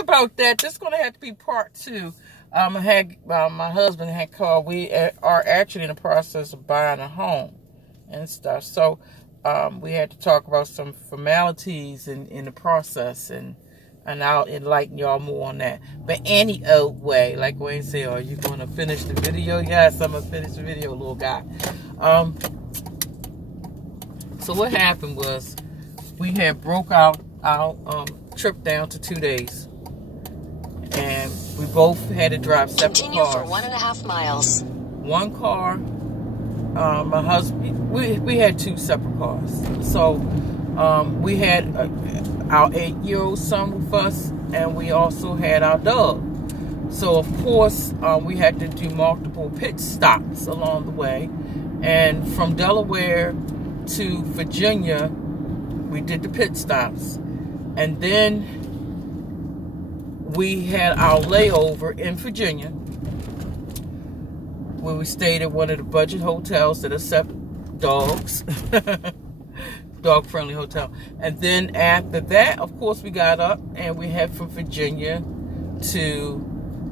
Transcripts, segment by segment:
about that. This is going to have to be part 2. My husband had called. We are actually in the process of buying a home and stuff. So we had to talk about some formalities in the process, and I'll enlighten y'all more on that. But any old way, like Wayne said, are you going to finish the video? Yes, I'm going to finish the video, little guy. So what happened was we had broke out our trip down to 2 days. And we both had to drive separate Continue cars. for 1.5 miles. One car, my husband, we had 2 separate cars. So we had our 8-year-old son with us, and we also had our dog. So of course we had to do multiple pit stops along the way. And from Delaware to Virginia, we did the pit stops. And then we had our layover in Virginia, where we stayed at one of the budget hotels that accept dogs, dog-friendly hotel. And then after that, of course, we got up and we head from Virginia to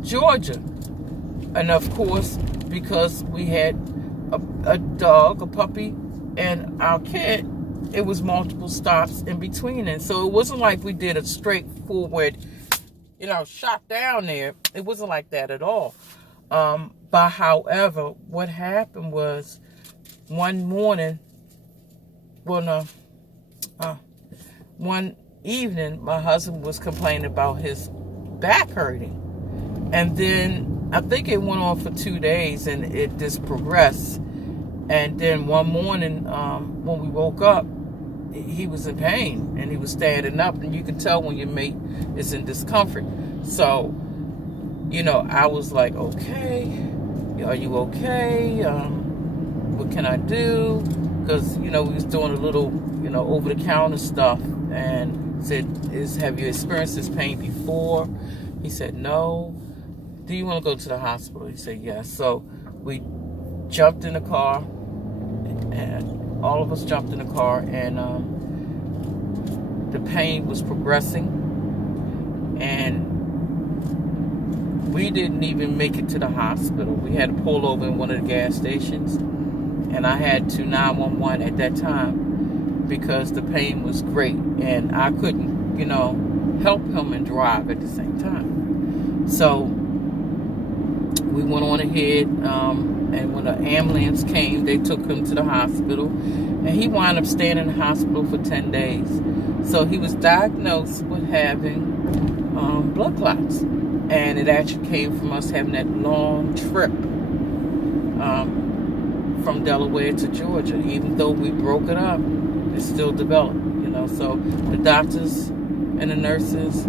Georgia. And of course, because we had a dog, a puppy, and our kid, it was multiple stops in between. And so it wasn't like we did a straightforward, shot down there. It wasn't like that at all. But however, what happened was one evening, my husband was complaining about his back hurting. And then I think it went on for 2 days and it just progressed. And then one morning, when we woke up, he was in pain and he was standing up, and you can tell when your mate is in discomfort. So, I was like, okay, are you okay? What can I do? Because, we was doing a little, over-the-counter stuff, and said, have you experienced this pain before? He said, no. Do you want to go to the hospital? He said, yes. So we jumped in the car, and all of us jumped in the car, and the pain was progressing, and we didn't even make it to the hospital. We had to pull over in one of the gas stations, and I had to 911 at that time because the pain was great, and I couldn't, help him and drive at the same time. So we went on ahead, and when the ambulance came, they took him to the hospital, and he wound up staying in the hospital for 10 days. So he was diagnosed with having blood clots, and it actually came from us having that long trip from Delaware to Georgia. Even though we broke it up, it still developed, So the doctors and the nurses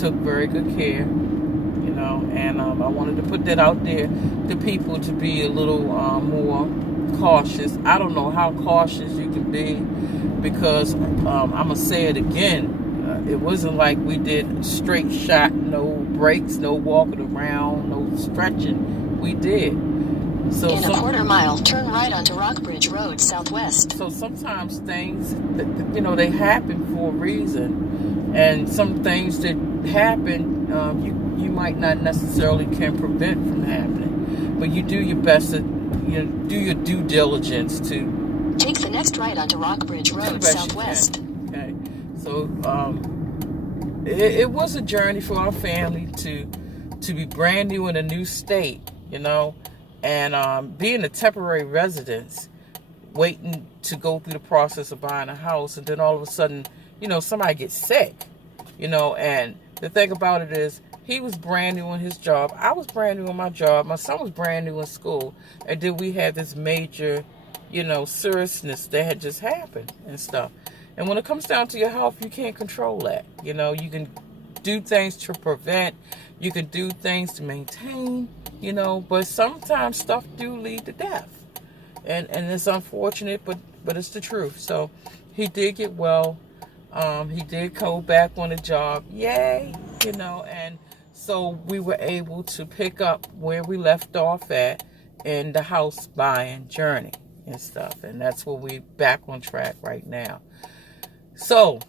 took very good care, and I wanted to put that out there to people to be a little more cautious. I don't know how cautious you can be, because I'm going to say it again. It wasn't like we did straight shot, no breaks, no walking around, no stretching. We did. So in a quarter mile, turn right onto Rockbridge Road Southwest. So sometimes things, they happen for a reason. And some things that happen, you might not necessarily can prevent from happening. But you do your best to, do your due diligence to... Take the next right onto Rockbridge Road Southwest. Okay. So it was a journey for our family to be brand new in a new state, and being a temporary residence, waiting to go through the process of buying a house, and then all of a sudden, somebody gets sick, and the thing about it is, he was brand new in his job, I was brand new in my job, my son was brand new in school, and then we had this major, seriousness that had just happened and stuff. And when it comes down to your health, you can't control that. You can do things to prevent, you can do things to maintain, but sometimes stuff do lead to death. And it's unfortunate, but it's the truth. So he did get well. He did go back on the job. Yay, and so we were able to pick up where we left off at in the house buying journey and stuff. And that's where we're back on track right now. So,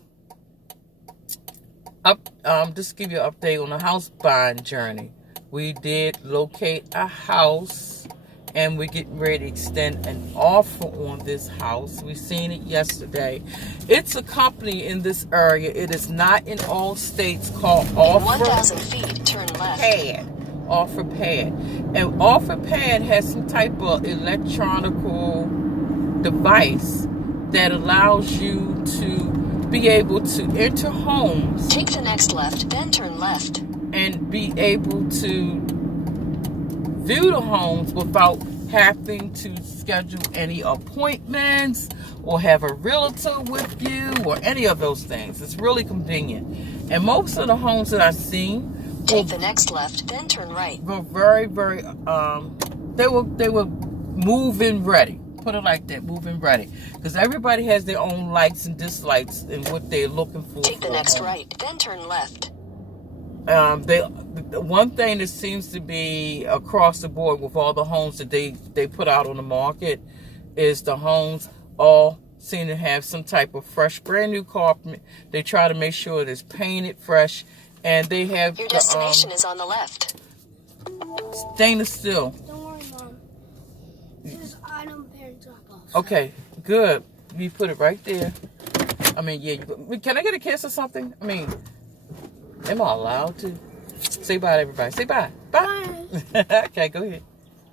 just give you an update on the house buying journey. We did locate a house, and we're getting ready to extend an offer on this house. We seen it yesterday. It's a company in this area. It is not in all states, called Offer 1,000 feet, turn left. Pad. Offer Pad. And Offer Pad has some type of electronical device that allows you to be able to enter homes. Take the next left, then turn left. And be able to view the homes without having to schedule any appointments or have a realtor with you or any of those things. It's really convenient. And most of the homes that I've seen, take the next left, then turn right. Were very, very they were move-in ready. Put it like that, move-in ready. Because everybody has their own likes and dislikes and what they're looking for. Take the next right, then turn left. The one thing that seems to be across the board with all the homes that they put out on the market is the homes all seem to have some type of fresh, brand new carpet. They try to make sure it is painted fresh, and they have your destination is on the left. Stainless steel. Don't worry, Mom. This is item parent drop-off. Okay, good. You put it right there. I mean, yeah. Can I get a kiss or something? I mean, am I allowed to? Say bye to everybody. Say bye. Bye. Okay, go ahead.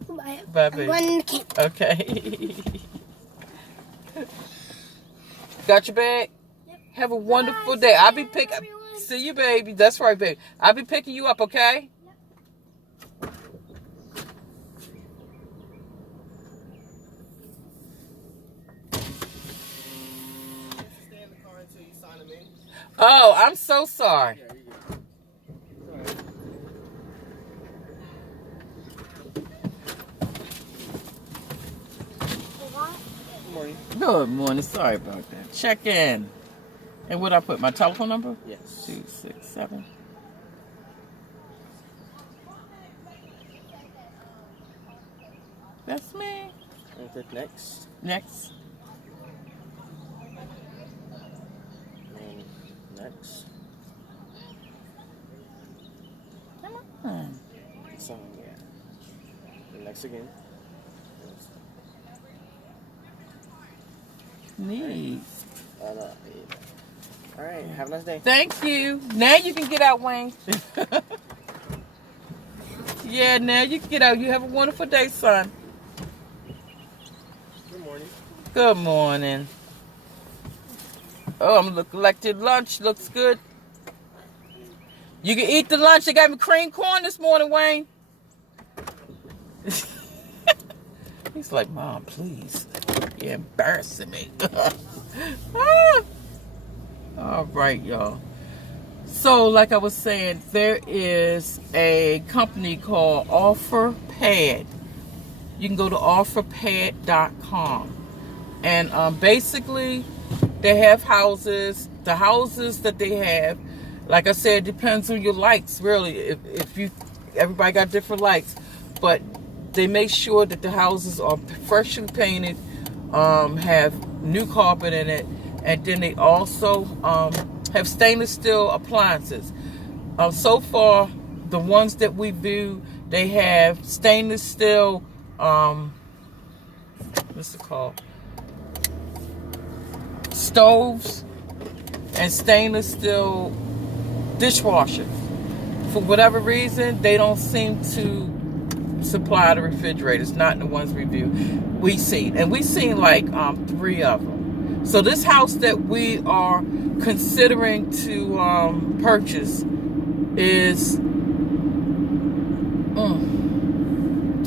Bye. Bye, baby. Okay. Got your bag? Yep. Have a wonderful day. I'll be picking. See you, baby. That's right, baby. I'll be picking you up, okay? Oh, I'm so sorry. Good morning. Sorry about that. Check in. And what I put? My telephone number? Yes. 267. That's me. And click next. Next. And next. Come on. So, yeah. And next again. Neat. All right. Have a nice day. Thank you. Now you can get out, Wayne. Yeah, now you can get out. You have a wonderful day, son. Good morning. Good morning. Oh, I'm gonna collect your lunch. Looks good. You can eat the lunch. They got me cream corn this morning, Wayne. He's like, Mom, please. You're embarrassing me. All right, y'all. So, like I was saying, there is a company called OfferPad. You can go to offerpad.com. And basically, they have houses. The houses that they have, like I said, depends on your likes, really. If you, everybody got different likes. But they make sure that the houses are freshly painted, have new carpet in it, and then they also have stainless steel appliances. So far, the ones that we view, they have stainless steel, what's it called? Stoves and stainless steel dishwashers. For whatever reason, they don't seem to supply the refrigerators, not the ones we see. And we've seen like 3 of them. So this house that we are considering to purchase is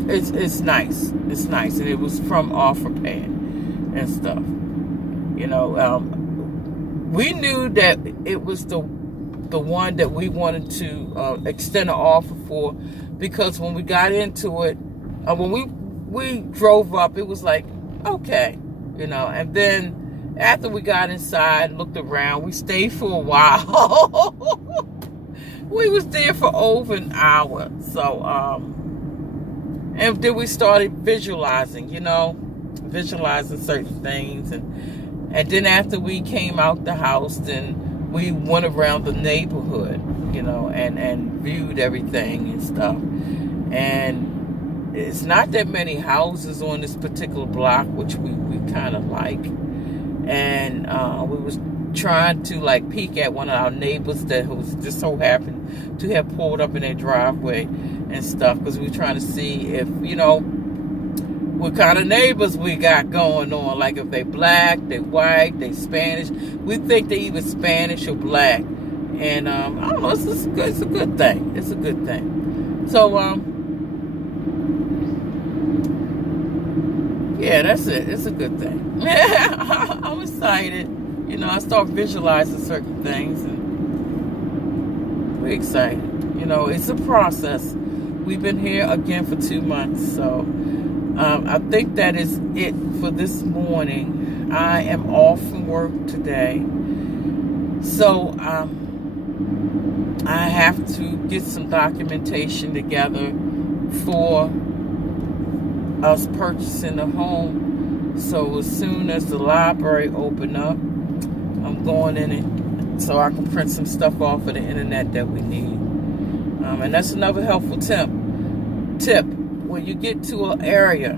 it's nice. It's nice, and it was from OfferPad and stuff. You know, we knew that it was the one that we wanted to extend an offer for, because when we got into it, when we drove up, it was like, okay, you know. And then after we got inside and looked around, we stayed for a while. We was there for over an hour. So, and then we started visualizing, you know, visualizing certain things. And then after we came out the house, then we went around the neighborhood. you know, and viewed everything and stuff. And it's not that many houses on this particular block, which we kind of like. And we was trying to like peek at one of our neighbors that was just so happened to have pulled up in their driveway and stuff, because we were trying to see if, you know, what kind of neighbors we got going on. Like if they black, they white, they Spanish. We think they either Spanish or black. And I don't know, it's a good thing. It's a good thing. So yeah, that's it. It's a good thing. I'm excited. You know, I start visualizing certain things, and we're excited. You know, it's a process. We've been here again for 2 months, so I think that is it for this morning. I am off from work today, so I have to get some documentation together for us purchasing a home. So as soon as the library open up, I'm going in it so I can print some stuff off of the internet that we need. And that's another helpful tip. When you get to an area,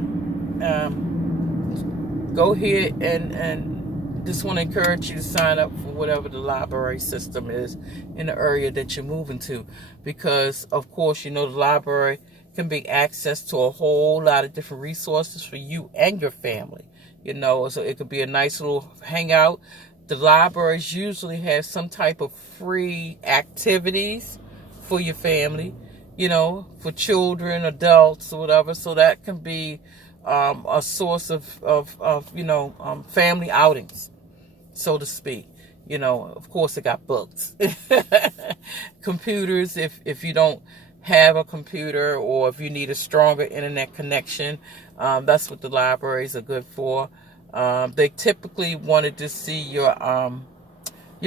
go ahead and just want to encourage you to sign up for whatever the library system is in the area that you're moving to. Because, of course, you know, the library can be access to a whole lot of different resources for you and your family. You know, so it could be a nice little hangout. The libraries usually have some type of free activities for your family, you know, for children, adults, or whatever. So that can be a source of you know, family outings, so to speak. You know, of course, it got books, computers. If you don't have a computer, or if you need a stronger internet connection, that's what the libraries are good for. They typically wanted to see your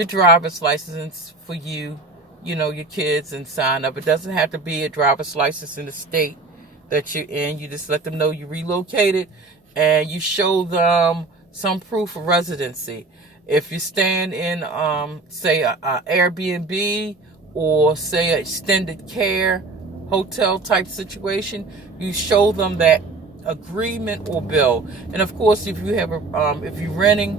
driver's license for you know, your kids, and sign up. It doesn't have to be a driver's license in the state that you're in. You just let them know you relocated, and you show them some proof of residency. If you're staying in, say, a Airbnb, or say an extended care hotel type situation, you show them that agreement or bill. And of course, if you have if you're renting,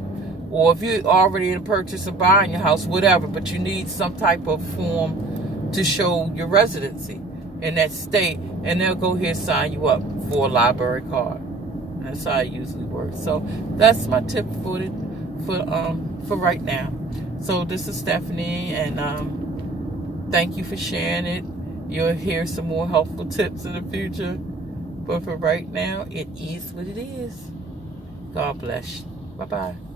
or if you're already in a purchase or buying your house, whatever, but you need some type of form to show your residency in that state, and they'll go ahead and sign you up for a library card. And that's how it usually works. So that's my tip for right now. So this is Stephanie, and thank you for sharing it. You'll hear some more helpful tips in the future. But for right now, it is what it is. God bless you. Bye-bye.